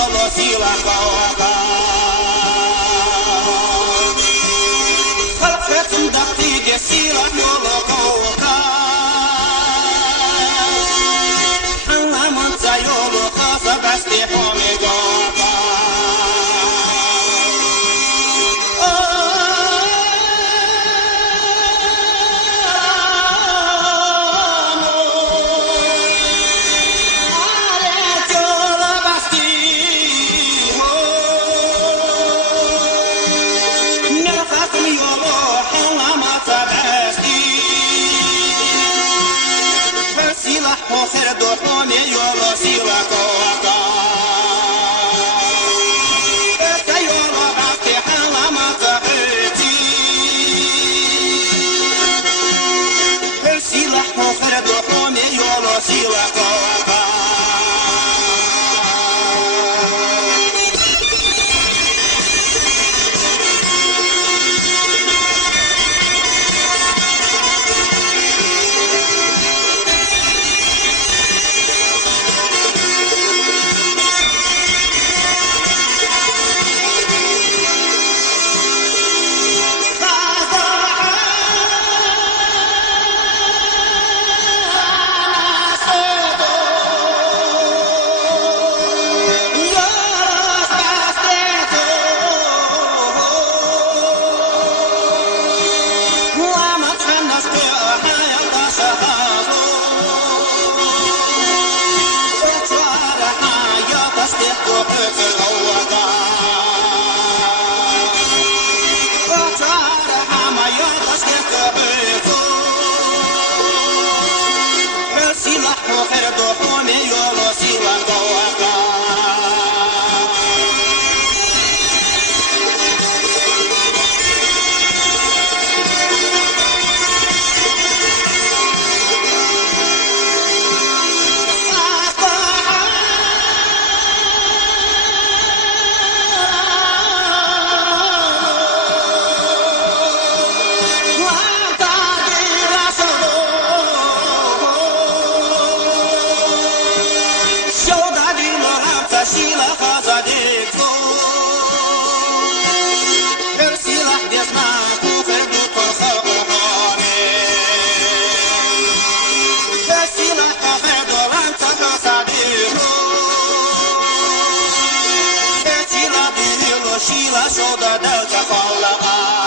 يولو سيلا قوقا خلقت دقيق سيلا يولو قوقا حنا منزا يولو خاصة بستي حومي قوقا خير دوحومي يولو سيلا قوقا إتا يولو عقي حالا ما تغيتي سيلا خير دوحومي يولو سيلا قوقا خير دوحومي يولو سيلا قوقا سيلا خاصة ديكتو سيلا يسمع كوكر دوكو خلقوني سيلا خاصة دوران تخاصة ديكتو سيلا ديلو شيلا شودا دلتا خلقا